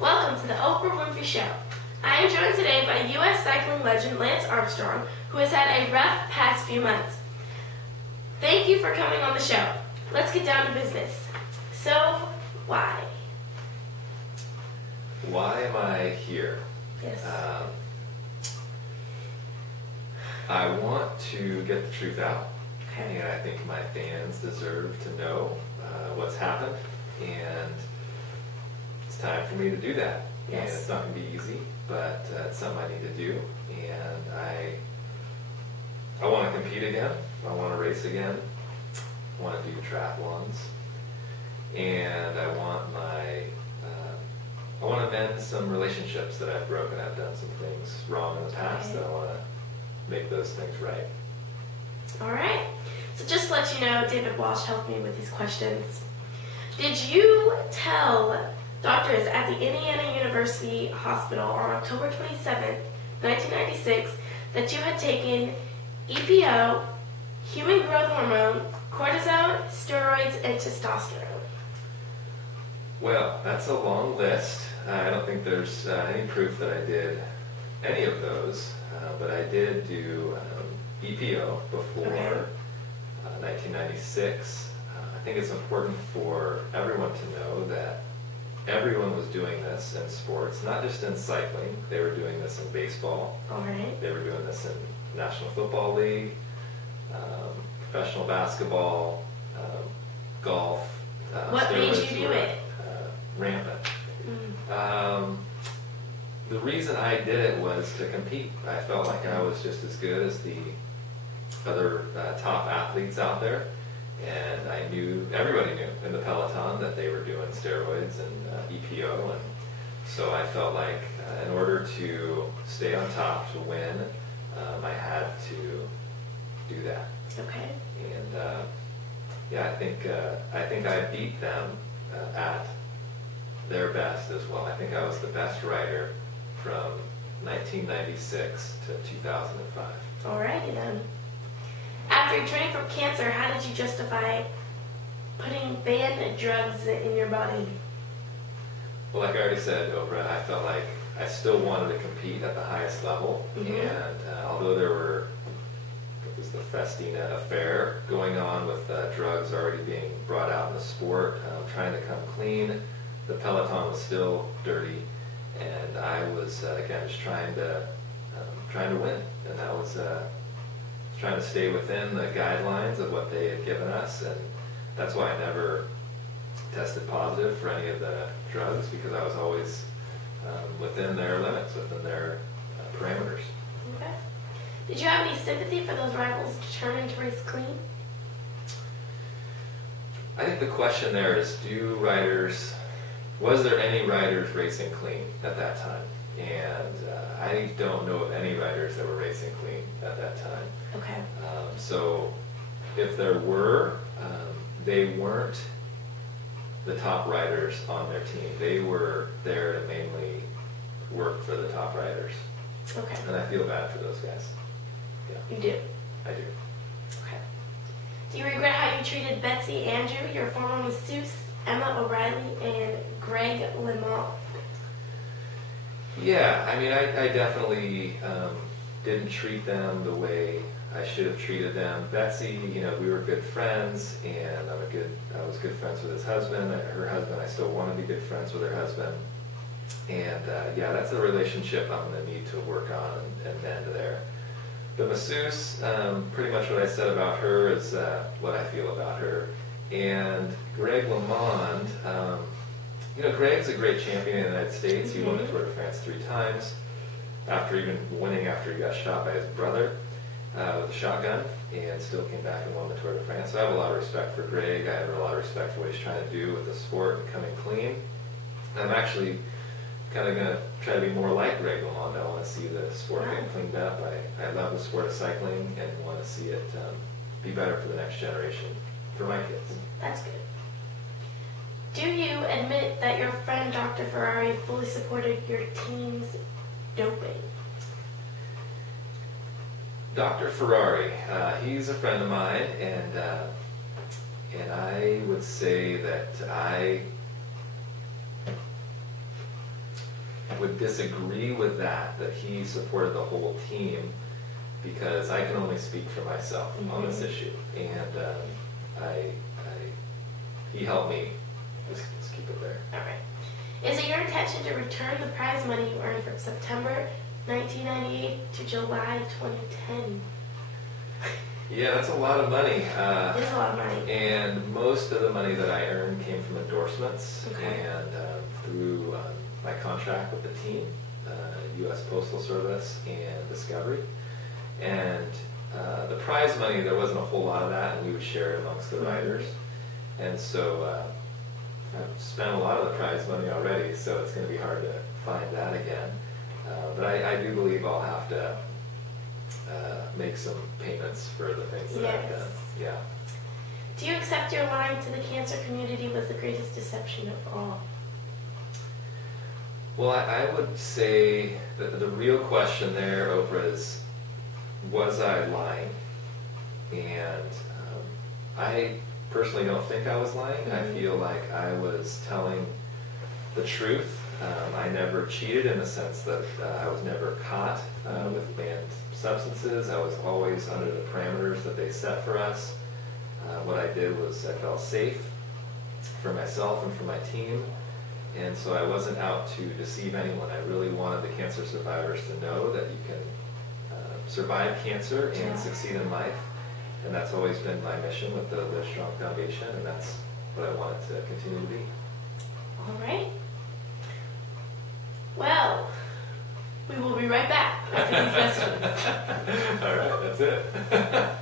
Welcome to the Oprah Winfrey Show. I am joined today by U.S. cycling legend Lance Armstrong, who has had a rough past few months. Thank you for coming on the show. Let's get down to business. So, why? Why am I here? Yes. I want to get the truth out. Okay. And I think my fans deserve to know what's happened, and it's time for me to do that. Yes. And it's not going to be easy, but it's something I need to do. And I want to compete again. I want to race again. I want to do triathlons, and I want to mend some relationships that I've broken. I've done some things wrong in the past, Okay. and I want to make those things right. All right. So just to let you know, David Walsh helped me with these questions. Did you tell doctors at the Indiana University Hospital on October 27th, 1996, that you had taken EPO, human growth hormone, cortisone, steroids, and testosterone? Well, that's a long list. I don't think there's any proof that I did any of those, but I did do EPO before Okay. 1996. I think it's important for everyone to know that everyone was doing this in sports, not just in cycling. They were doing this in baseball. All right. They were doing this in National Football League, professional basketball, golf. What made Steroids you do were, it? Rampant. Mm. The reason I did it was to compete. I felt like I was just as good as the other top athletes out there, and I knew, everybody knew in the peloton that they were doing steroids and EPO, and so I felt like in order to stay on top, to win, I had to do that. Okay. And yeah, I think I beat them at their best as well. I think I was the best rider from 1996 to 2005. Alrighty then. After training for cancer, how did you justify putting banned drugs in your body? Well, like I already said, Oprah, I felt like I still wanted to compete at the highest level. Mhm. And although there was the Festina affair going on with drugs already being brought out in the sport, trying to come clean, the peloton was still dirty, and I was again just trying to win, and that was trying to stay within the guidelines of what they had given us, and that's why I never tested positive for any of the drugs, because I was always within their limits, within their parameters. Okay. Did you have any sympathy for those rivals determined to race clean? I think the question there is, was there any riders racing clean at that time? And I don't know of any riders that were racing clean at that time. Okay. So if there were, they weren't the top riders on their team. They were there to mainly work for the top riders. Okay. And I feel bad for those guys. Yeah, You do? I do. Okay. Do you regret how you treated Betsy Andrew, your former masseuse, Emma O'Reilly, and Greg LeMond? Yeah, I mean, I definitely didn't treat them the way I should have treated them. Betsy, we were good friends, and I was good friends with his husband. Her husband, I still want to be good friends with her husband. And yeah, that's a relationship I'm going to need to work on and mend there. The masseuse, pretty much what I said about her is what I feel about her. And Greg LeMond, Greg's a great champion in the United States. He won the Tour de France 3 times, after he got shot by his brother with a shotgun, and still came back and won the Tour de France. So I have a lot of respect for Greg. I have a lot of respect for what he's trying to do with the sport and coming clean. And I'm actually kind of going to try to be more like Greg LeMond. I want to see the sport get cleaned up. I love the sport of cycling and want to see it be better for the next generation, for my kids. That's good. Do you admit that your friend Dr. Ferrari fully supported your team's doping? Dr. Ferrari, he's a friend of mine, and I would say that would disagree with that he supported the whole team, because I can only speak for myself on this issue. And he helped me. Let's keep it there. All right. Is it your intention to return the prize money you earned from September 1998 to July 2010? Yeah, that's a lot of money. It is a lot of money. And most of the money that I earned came from endorsements, Okay. and through my contract with the team, U.S. Postal Service and Discovery. And the prize money, there wasn't a whole lot of that, and we would share it amongst the writers. And so I've spent a lot of the prize money already, so it's going to be hard to find that again. But I do believe I'll have to make some payments for the things that I've done. Yeah. Do you accept your line to the cancer community was the greatest deception of all? Well, I would say that the real question there, Oprah, is, was I lying? And I personally don't think I was lying. I feel like I was telling the truth. I never cheated, in the sense that I was never caught with banned substances. I was always under the parameters that they set for us. What I did was I felt safe for myself and for my team, and so I wasn't out to deceive anyone. I really wanted the cancer survivors to know that you can survive cancer and succeed in life, and that's always been my mission with the Live Strong Foundation, and that's what I want it to continue to be. All right. Well, we will be right back after these messages. All right, that's it.